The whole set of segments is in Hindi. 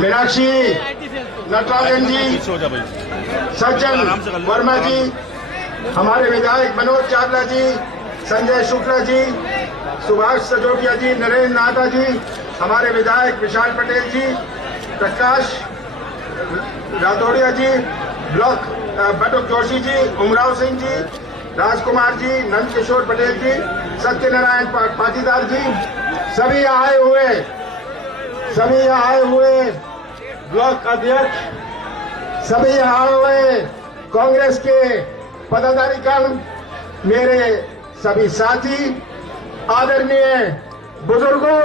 मीनाक्षी नटराजन जी, सज्जन वर्मा जी, हमारे विधायक मनोज चावला जी, संजय शुक्ला जी, सुभाष सजोटिया जी, नरेंद्र नाथा जी, हमारे विधायक विशाल पटेल जी, प्रकाश राठौड़िया जी, ब्लॉक बटुक जोशी जी, उमराव सिंह जी, राजकुमार जी, नंद किशोर पटेल जी, सत्यनारायण पाटीदार जी, सभी आए हुए ब्लॉक अध्यक्ष, सभी आए हुए कांग्रेस के पदाधिकारी, मेरे सभी साथी, आदरणीय बुजुर्गों,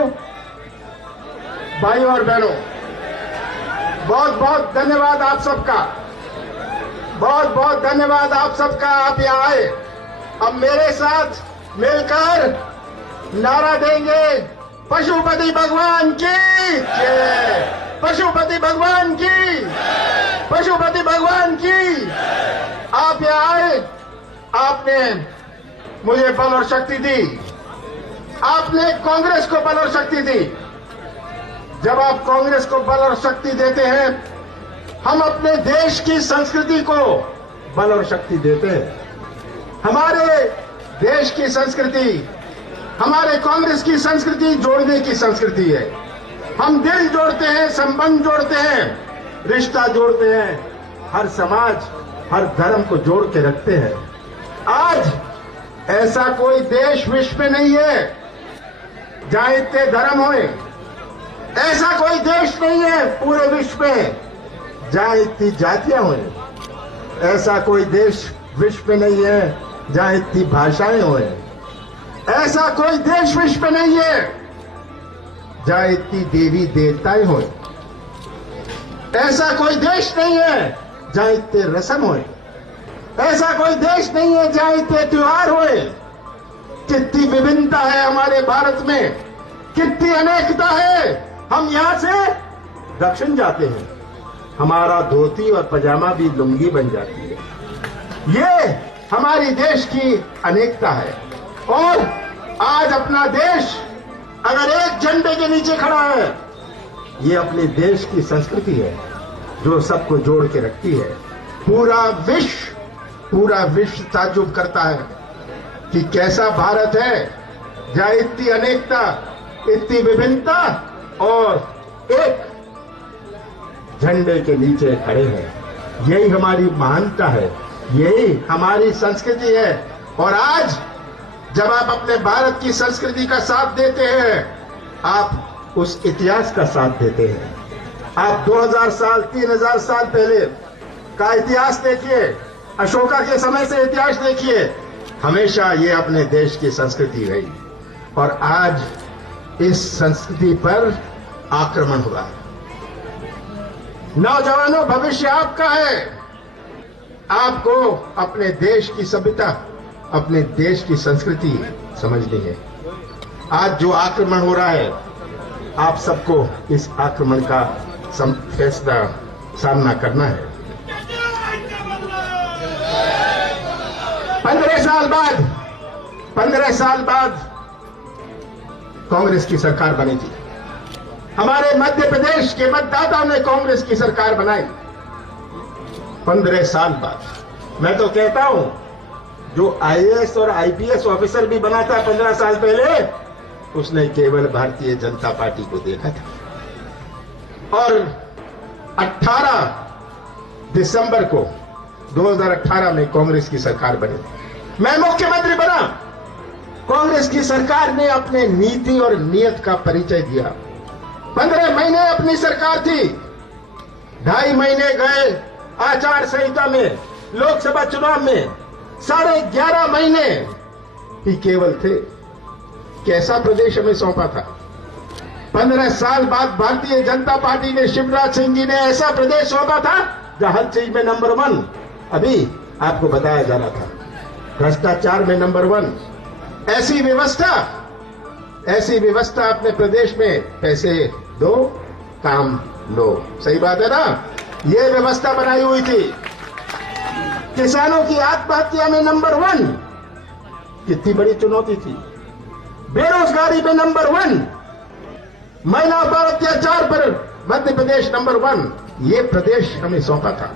भाइयों और बहनों, बहुत बहुत धन्यवाद आप सबका, बहुत बहुत धन्यवाद आप सबका। आप यहाँ आए, अब मेरे साथ मिलकर नारा देंगे, पशुपति भगवान की जय, पशुपति भगवान की, पशुपति भगवान की। आप यहाँ आए, आपने मुझे बल और शक्ति दी, आपने कांग्रेस को बल और शक्ति दी। जब आप कांग्रेस को बल और शक्ति देते हैं, हम अपने देश की संस्कृति को बल और शक्ति देते हैं। हमारे देश की संस्कृति, हमारे कांग्रेस की संस्कृति जोड़ने की संस्कृति है। हम दिल जोड़ते हैं, संबंध जोड़ते हैं, रिश्ता जोड़ते हैं, हर समाज, हर धर्म को जोड़ के रखते हैं। आज ऐसा कोई देश विश्व में नहीं है जहां इतने धर्म होए, ऐसा कोई देश नहीं है पूरे विश्व में जहां इतनी जातियां होए, ऐसा कोई देश विश्व में नहीं है जहां इतनी भाषाएं होए, ऐसा कोई देश विश्व में नहीं है जहां इतनी देवी देवताएं होए, ऐसा कोई देश नहीं है जहां इतने रस्म होए, ऐसा कोई देश नहीं है जहां इतने त्योहार होए। कितनी विभिन्नता है हमारे भारत में, कितनी अनेकता है। हम यहां से दक्षिण जाते हैं, हमारा धोती और पजामा भी लुंगी बन जाती है। ये हमारी देश की अनेकता है। और आज अपना देश अगर एक झंडे के नीचे खड़ा है, ये अपने देश की संस्कृति है जो सबको जोड़ के रखती है। पूरा विश्व ताज्जुब करता है कि कैसा भारत है जहां इतनी अनेकता, इतनी विभिन्नता और एक झंडे के नीचे खड़े हैं। यही हमारी महानता है, यही हमारी संस्कृति है। और आज जब आप अपने भारत की संस्कृति का साथ देते हैं, आप उस इतिहास का साथ देते हैं। आप 2000 साल 3000 साल पहले का इतिहास देखिए, अशोका के समय से इतिहास देखिए, हमेशा ये अपने देश की संस्कृति रही। और आज इस संस्कृति पर आक्रमण हुआ है। नौजवानों, भविष्य आपका है। आपको अपने देश की सभ्यता, अपने देश की संस्कृति समझनी है। आज जो आक्रमण हो रहा है, आप सबको इस आक्रमण का फैसला सामना करना है। 15 साल बाद कांग्रेस की सरकार बनी थी। हमारे मध्य प्रदेश के मतदाताओं ने कांग्रेस की सरकार बनाई। 15 साल बाद। मैं तो कहता हूं, जो आईएएस और आईपीएस ऑफिसर भी बना था 15 साल पहले, उसने केवल भारतीय जनता पार्टी को देखा था। और 18 दिसंबर को 2018 में कांग्रेस की सरकार बनी। मैं मुख्यमंत्री बना। कांग्रेस की सरकार ने अपने नीति और नियत का परिचय दिया। 15 महीने अपनी सरकार थी। 2.5 महीने गए आचार संहिता में, लोकसभा चुनाव में। 11.5 महीने ही केवल थे। कैसा प्रदेश हमें सौंपा था। 15 साल बाद भारतीय जनता पार्टी ने, शिवराज सिंह जी ने ऐसा प्रदेश सौंपा था जहां हर चीज में नंबर 1। अभी आपको बताया जा रहा था, भ्रष्टाचार में नंबर 1। ऐसी व्यवस्था अपने प्रदेश में, पैसे दो काम लो। सही बात है ना। ये व्यवस्था बनाई हुई थी। किसानों की आत्महत्या में नंबर 1, कितनी बड़ी चुनौती थी। बेरोजगारी में नंबर 1, महिला पर अत्याचार पर मध्य प्रदेश नंबर 1, ये प्रदेश हमें सौंपा था।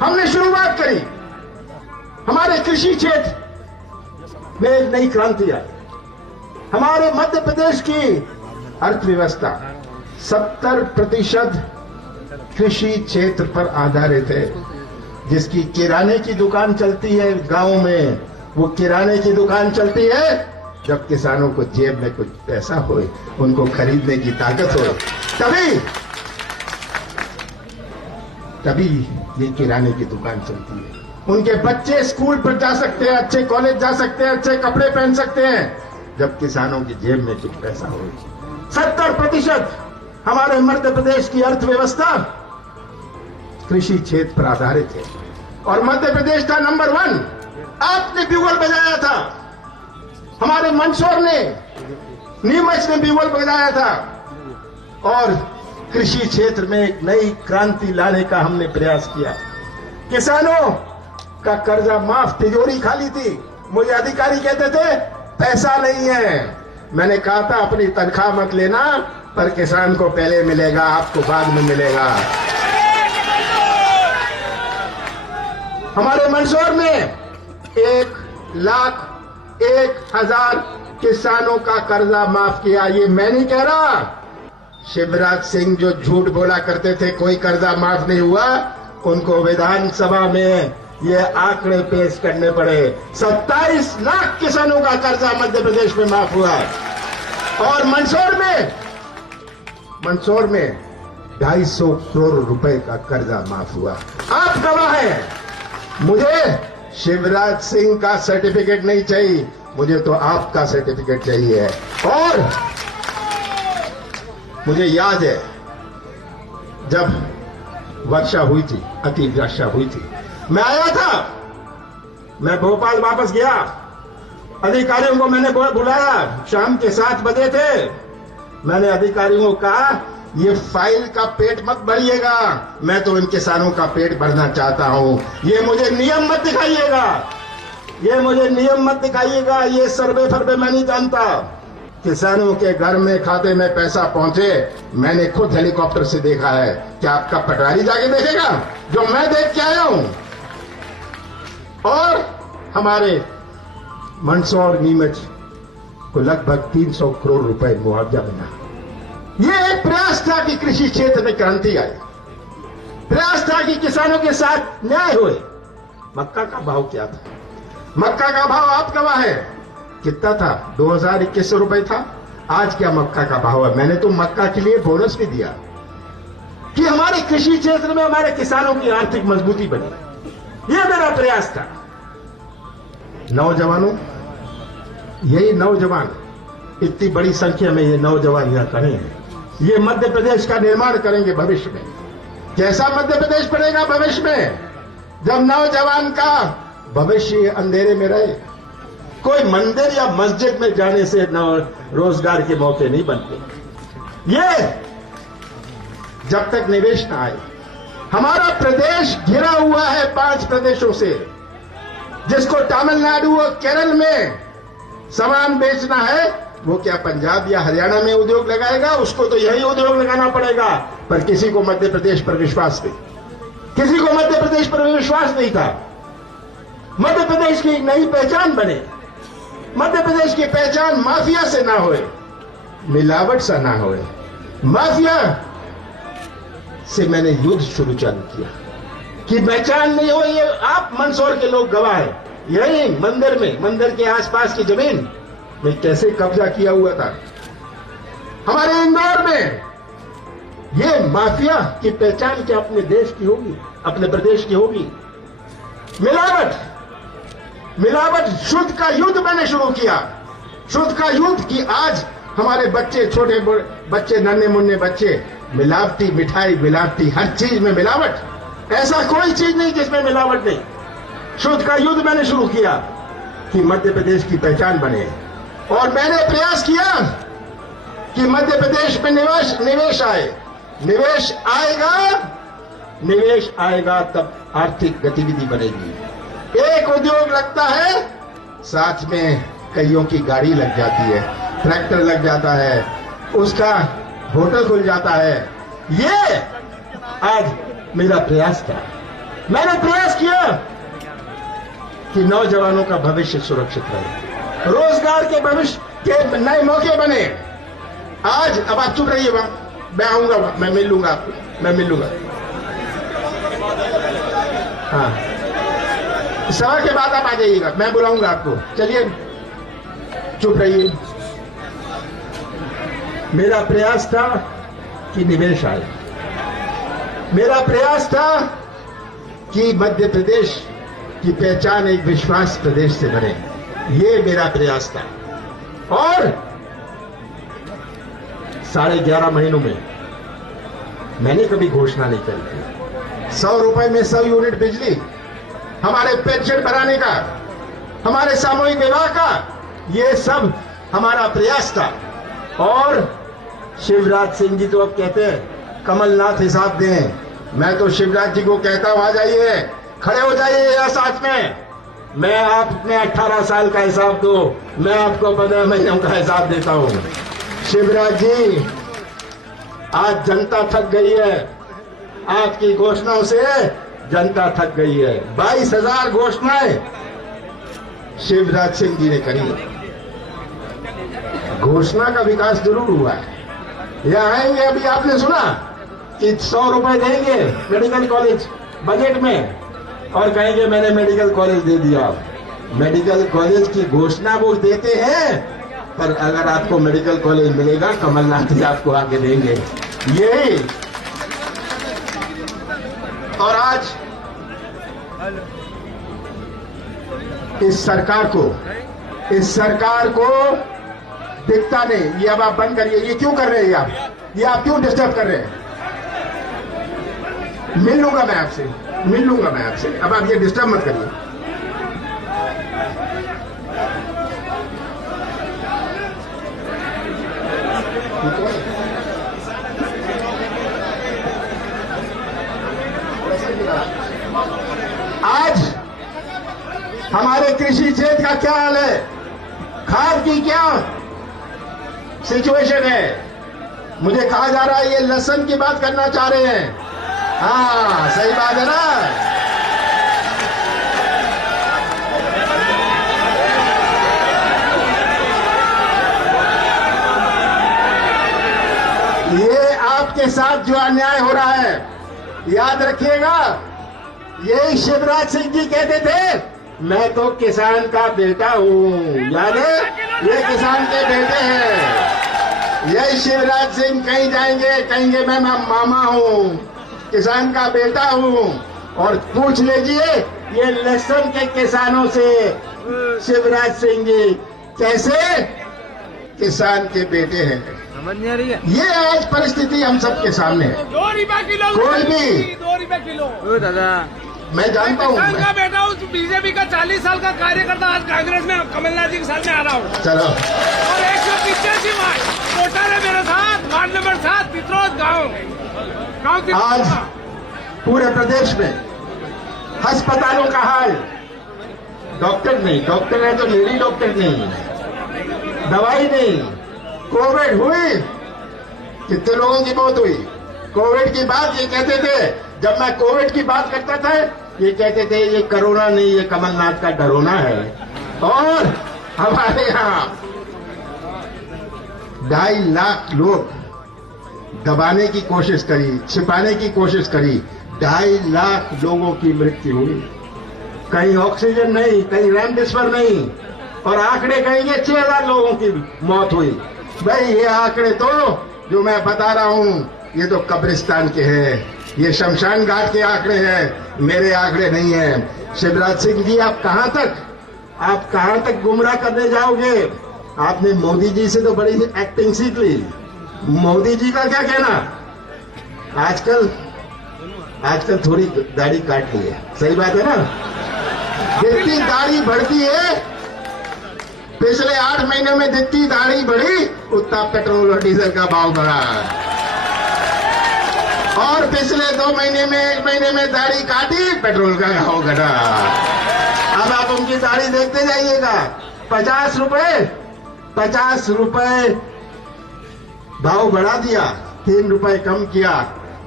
हमने शुरुआत करी, हमारे कृषि क्षेत्र में एक नई क्रांति आई। हमारे मध्य प्रदेश की अर्थव्यवस्था 70% कृषि क्षेत्र पर आधारित है। जिसकी किराने की दुकान चलती है गांव में, वो किराने की दुकान चलती है जब किसानों को जेब में कुछ पैसा हो, उनको खरीदने की ताकत हो, तभी ये किराने की दुकान चलती है। उनके बच्चे स्कूल पर जा सकते हैं, अच्छे कॉलेज जा सकते हैं, अच्छे कपड़े पहन सकते हैं, जब किसानों की जेब में कुछ पैसा हो। 70% हमारे मध्य प्रदेश की अर्थव्यवस्था कृषि क्षेत्र पर आधारित है और मध्य प्रदेश था नंबर 1। आपने ब्यूगल बजाया था, हमारे मंदसौर ने, नीमच ने ब्यूगल बजाया था और कृषि क्षेत्र में एक नई क्रांति लाने का हमने प्रयास किया। किसानों का कर्जा माफ, तिजोरी खाली थी। मुझे अधिकारी कहते थे पैसा नहीं है। मैंने कहा था अपनी तनख्वाह मत लेना, पर किसान को पहले मिलेगा, आपको बाद में मिलेगा। हमारे मंदसौर में 1,01,000 किसानों का कर्जा माफ किया। ये मैं नहीं कह रहा, शिवराज सिंह जो झूठ बोला करते थे कोई कर्जा माफ नहीं हुआ, उनको विधानसभा में ये आंकड़े पेश करने पड़े। 27 लाख किसानों का कर्जा मध्य प्रदेश में माफ हुआ और मंदसौर में 250 करोड़ रुपए का कर्जा माफ हुआ। आप गवाह हैं। मुझे शिवराज सिंह का सर्टिफिकेट नहीं चाहिए, मुझे तो आपका सर्टिफिकेट चाहिए। और मुझे याद है जब वर्षा हुई थी, अति वर्षा हुई थी, मैं आया था, मैं भोपाल वापस गया, अधिकारियों को मैंने बुलाया, शाम के 7 बजे थे। मैंने अधिकारियों को कहा ये फाइल का पेट मत भरिएगा, मैं तो इन किसानों का पेट भरना चाहता हूं। ये मुझे नियम मत दिखाइएगा, ये सर्वे फर्वे मैं नहीं जानता। किसानों के घर में खाते में पैसा पहुंचे, मैंने खुद हेलीकॉप्टर से देखा है। क्या आपका पटवारी जाके देखेगा जो मैं देख के आया हूं? और हमारे मंदसौर नीमच को लगभग 300 करोड़ रुपए मुआवजा मिला। ये एक प्रयास था कि कृषि क्षेत्र में क्रांति आई, प्रयास था कि किसानों के साथ न्याय होए। मक्का का भाव क्या था? मक्का का भाव आप गवाह है, कितना था? 2021 रुपए था। आज क्या मक्का का भाव है? मैंने तो मक्का के लिए बोनस भी दिया कि हमारे कृषि क्षेत्र में हमारे किसानों की आर्थिक मजबूती बने। यह मेरा प्रयास था। नौजवानों, यही नौजवान, इतनी बड़ी संख्या में ये नौजवान यहां खड़े हैं, ये मध्य प्रदेश का निर्माण करेंगे भविष्य में। कैसा मध्य प्रदेश बनेगा भविष्य में? जब नौजवान का भविष्य अंधेरे में रहे। कोई मंदिर या मस्जिद में जाने से रोजगार के मौके नहीं बनते। ये जब तक निवेश न आए। हमारा प्रदेश घिरा हुआ है 5 प्रदेशों से, जिसको तमिलनाडु और केरल में सामान बेचना है, वो क्या पंजाब या हरियाणा में उद्योग लगाएगा? उसको तो यही उद्योग लगाना पड़ेगा। पर किसी को मध्य प्रदेश पर विश्वास नहीं, किसी को मध्य प्रदेश पर विश्वास नहीं था। मध्य प्रदेश की एक नई पहचान बने। मध्य प्रदेश की पहचान माफिया से ना होए, मिलावट से ना होए। माफिया से मैंने युद्ध चालू किया कि पहचान नहीं हो। ये आप मंदसौर के लोग गवाह हैं। यही मंदिर में, मंदिर के आसपास की जमीन में कैसे कब्जा किया हुआ था। हमारे इंदौर में ये माफिया की पहचान क्या अपने देश की होगी, अपने प्रदेश की होगी? मिलावट शुद्ध का युद्ध मैंने शुरू किया। शुद्ध का युद्ध कि आज हमारे बच्चे, छोटे बच्चे, नन्हे मुन्ने बच्चे, मिलावटी मिठाई, मिलावटी हर चीज में मिलावट। ऐसा कोई चीज नहीं जिसमें मिलावट नहीं। शुद्ध का युद्ध मैंने शुरू किया कि मध्य प्रदेश की पहचान बने। और मैंने प्रयास किया कि मध्य प्रदेश में निवेश आए। निवेश आएगा तब आर्थिक गतिविधि बढ़ेगी। एक उद्योग लगता है, साथ में कईयों की गाड़ी लग जाती है, ट्रैक्टर लग जाता है, उसका होटल खुल जाता है। ये आज मेरा प्रयास था। मैंने प्रयास किया कि नौजवानों का भविष्य सुरक्षित रहे, रोजगार के भविष्य के नए मौके बने। आज अब आप चुप रहिए, मैं आऊंगा, मैं मिल लूंगा आपको, मैं मिल लूंगा। हाँ, सभा के बाद आप आ जाइएगा, मैं बुलाऊंगा आपको। चलिए, चुप रहिए। मेरा प्रयास था कि निवेश आए, मेरा प्रयास था कि मध्य प्रदेश की पहचान एक विश्वास प्रदेश से बने। ये मेरा प्रयास था। और 11.5 महीनों में मैंने कभी घोषणा नहीं करी थी। 100 रुपए में 100 यूनिट बिजली, हमारे पेंशन बढ़ाने का, हमारे सामूहिक विवाह का, ये सब हमारा प्रयास था। और शिवराज सिंह जी तो अब कहते हैं कमलनाथ हिसाब दें। मैं तो शिवराज जी को कहता हूं, आ जाइए, खड़े हो जाइए यहां साथ में। मैं आप अपने 18 साल का हिसाब दो, मैं आपको 15 महीनों का हिसाब देता हूं। शिवराज जी, आज जनता थक गई है, आपकी घोषणाओं से जनता थक गई है। 22,000 घोषणाएं शिवराज सिंह जी ने करी। घोषणा का विकास जरूर हुआ है। यह आएंगे, अभी आपने सुना कि 100 रुपए देंगे मेडिकल कॉलेज बजट में, और कहेंगे मैंने मेडिकल कॉलेज दे दिया। मेडिकल कॉलेज की घोषणा वो देते हैं, पर अगर आपको मेडिकल कॉलेज मिलेगा, कमलनाथ जी आपको आके देंगे। यही। और आज इस सरकार को दिखता नहीं। ये अब आप बंद करिए। ये क्यों कर रहे हैं ये आप क्यों डिस्टर्ब कर रहे हैं? मिल लूंगा मैं आपसे, अब आप ये डिस्टर्ब मत करिए। आज हमारे कृषि क्षेत्र का क्या हाल है, खाद की क्या सिचुएशन है? मुझे कहा जा रहा है ये लहसुन की बात करना चाह रहे हैं। हाँ, सही बात है ना। ये आपके साथ जो अन्याय हो रहा है, याद रखिएगा, यही शिवराज सिंह जी कहते थे मैं तो किसान का बेटा हूँ। याद है? ये किसान के बेटे हैं। यही शिवराज सिंह कहीं जाएंगे, कहेंगे मैं मामा हूँ, किसान का बेटा हूँ। और पूछ लीजिए ये लहसुन के किसानों से, शिवराज सिंह जी कैसे किसान के बेटे हैं। समझ नहीं आ रही है। ये आज परिस्थिति हम सबके सामने है। 2 रुपए किलो, कोई भी 2 रुपए किलो। दादा, मैं जानता हूँ, किसान का बेटा हूँ, बीजेपी का 40 साल का कार्यकर्ता, आज कांग्रेस में कमलनाथ जी के साथ में आ रहा हूँ। चलो। और 185 वोटर है मेरे साथ, वार्ड नंबर 7 पित्रोद गाँव। आज पूरे प्रदेश में अस्पतालों का हाल, डॉक्टर नहीं, डॉक्टर है तो लेडी डॉक्टर नहीं, दवाई नहीं। कोविड हुई, कितने लोगों की मौत हुई। कोविड की बात ये कहते थे, जब मैं कोविड की बात करता था ये कहते थे ये कोरोना नहीं, ये कमलनाथ का डरोना है। और हमारे यहाँ 2.5 लाख लोग दबाने की कोशिश करी, छिपाने की कोशिश करी। 2.5 लाख लोगों की मृत्यु हुई। कहीं ऑक्सीजन नहीं, कहीं रेमडेसिविर नहीं, और आंकड़े कहेंगे 6,000 लोगों की मौत हुई। भाई ये आंकड़े तो जो मैं बता रहा हूं ये तो कब्रिस्तान के हैं, ये शमशान घाट के आंकड़े हैं, मेरे आंकड़े नहीं हैं। शिवराज सिंह जी आप कहां तक गुमराह करने जाओगे? आपने मोदी जी से तो बड़ी एक्टिंग सीख ली। मोदी जी का क्या कहना, आजकल थोड़ी दाढ़ी काट ली है, सही बात है ना। जितनी दाढ़ी बढ़ती है, पिछले 8 महीनों में जितनी दाढ़ी बढ़ी उतना पेट्रोल और डीजल का भाव बढ़ा। और पिछले 2 महीने में 1 महीने में दाढ़ी काटी, पेट्रोल का भाव घटा। अब आप उनकी दाढ़ी देखते जाइएगा। 50 रुपए भाव बढ़ा दिया, 3 रुपए कम किया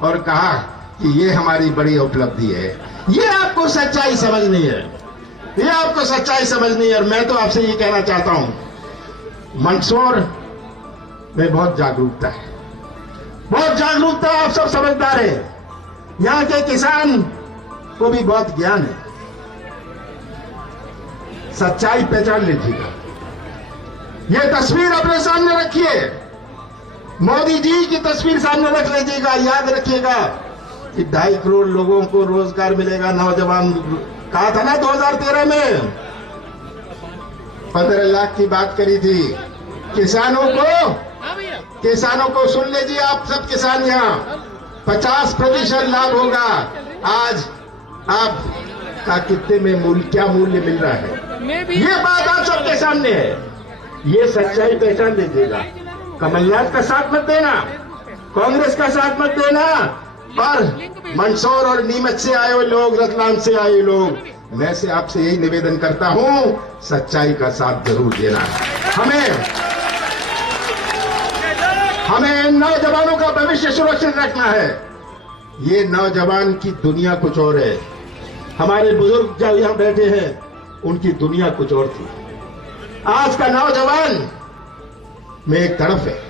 और कहा कि ये हमारी बड़ी उपलब्धि है। ये आपको सच्चाई समझनी है, ये आपको सच्चाई समझनी है। और मैं तो आपसे ये कहना चाहता हूं, मंदसौर में बहुत जागरूकता है, बहुत जागरूकता है। आप सब समझदार हैं, यहां के किसान को भी बहुत ज्ञान है। सच्चाई पहचान लीजिएगा। ये तस्वीर अपने सामने रखिए, मोदी जी की तस्वीर सामने रख लीजिएगा। याद रखिएगा कि 2.5 करोड़ लोगों को रोजगार मिलेगा। नौजवान कहा था ना 2013 में, 15 लाख की बात करी थी। किसानों को सुन लीजिए आप सब किसान, यहाँ 50% लाभ होगा। आज आपका कितने में क्या मूल्य मिल रहा है, ये बात आप सबके सामने है। ये सच्चाई पहचान लीजिएगा। कमलनाथ का साथ मत देना, कांग्रेस का साथ मत देना, और मंदसौर और नीमच से आए हुए लोग, रतलाम से आए लोग, मैं से आपसे यही निवेदन करता हूं, सच्चाई का साथ जरूर देना। हमें नौजवानों का भविष्य सुरक्षित रखना है। ये नौजवान की दुनिया कुछ और है। हमारे बुजुर्ग जो यहां बैठे हैं, उनकी दुनिया कुछ और थी। आज का नौजवान में एक तरफ है।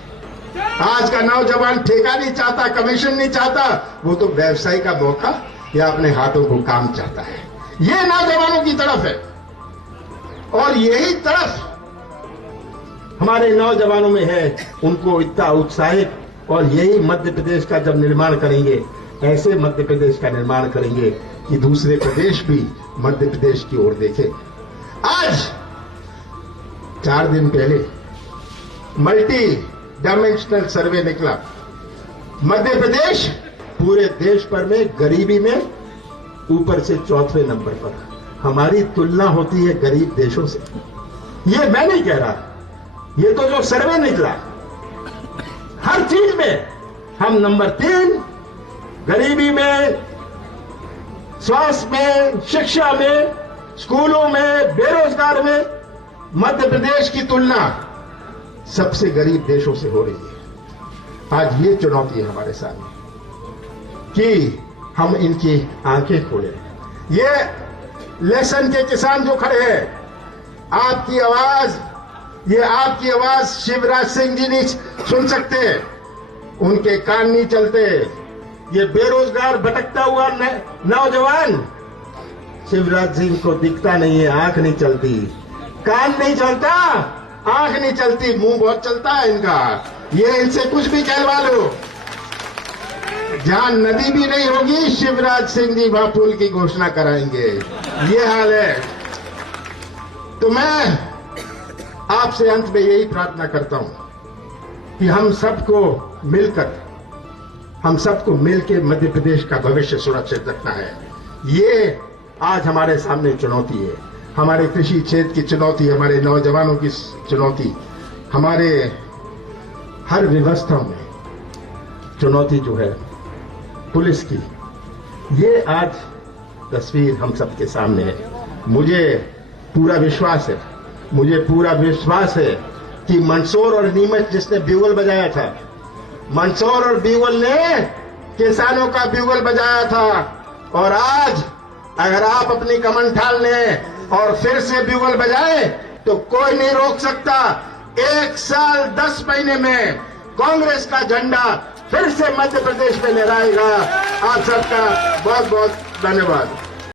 आज का नौजवान ठेका नहीं चाहता, कमीशन नहीं चाहता, वो तो व्यवसाय का मौका या अपने हाथों को काम चाहता है। ये नौजवानों की तरफ है, और यही तरफ हमारे नौजवानों में है। उनको इतना उत्साहित, और यही मध्य प्रदेश का जब निर्माण करेंगे, ऐसे मध्य प्रदेश का निर्माण करेंगे कि दूसरे प्रदेश भी मध्य प्रदेश की ओर देखें। आज 4 दिन पहले मल्टी डायमेंशनल सर्वे निकला। मध्य प्रदेश पूरे देश भर में गरीबी में ऊपर से 4वें नंबर पर। हमारी तुलना होती है गरीब देशों से। ये मैं नहीं कह रहा, ये तो जो सर्वे निकला, हर चीज में हम नंबर 3, गरीबी में, स्वास्थ्य में, शिक्षा में, स्कूलों में, बेरोजगार में मध्य प्रदेश की तुलना सबसे गरीब देशों से हो रही है। आज ये चुनौती है हमारे सामने कि हम इनकी आंखें खोलें। ये लेसन के किसान जो खड़े हैं, आपकी आवाज, ये आपकी आवाज शिवराज सिंह जी नहीं सुन सकते, उनके कान नहीं चलते। ये बेरोजगार भटकता हुआ नौजवान शिवराज सिंह को दिखता नहीं है, आंख नहीं चलती, कान नहीं चलता, आंख नहीं चलती, मुंह बहुत चलता है इनका। ये इनसे कुछ भी कहलवा लो, जहां नदी भी नहीं होगी, शिवराज सिंह जी वहां पुल की घोषणा कराएंगे। ये हाल है। तो मैं आपसे अंत में यही प्रार्थना करता हूं कि हम सबको मिलकर मध्य प्रदेश का भविष्य सुरक्षित रखना है। ये आज हमारे सामने चुनौती है, हमारे कृषि क्षेत्र की चुनौती, हमारे नौजवानों की चुनौती, हमारे हर व्यवस्था में चुनौती जो है पुलिस की। ये आज तस्वीर हम सबके सामने है। मुझे पूरा विश्वास है कि मंदसौर और नीमच जिसने ब्यूगल बजाया था, मंदसौर और ब्यूगल ने किसानों का ब्यूगल बजाया था। और आज अगर आप अपनी कमर ठाल लें और फिर से ब्यूगल बजाए तो कोई नहीं रोक सकता। 1 साल 10 महीने में कांग्रेस का झंडा फिर से मध्य प्रदेश में लहराएगा। आप सबका बहुत बहुत धन्यवाद।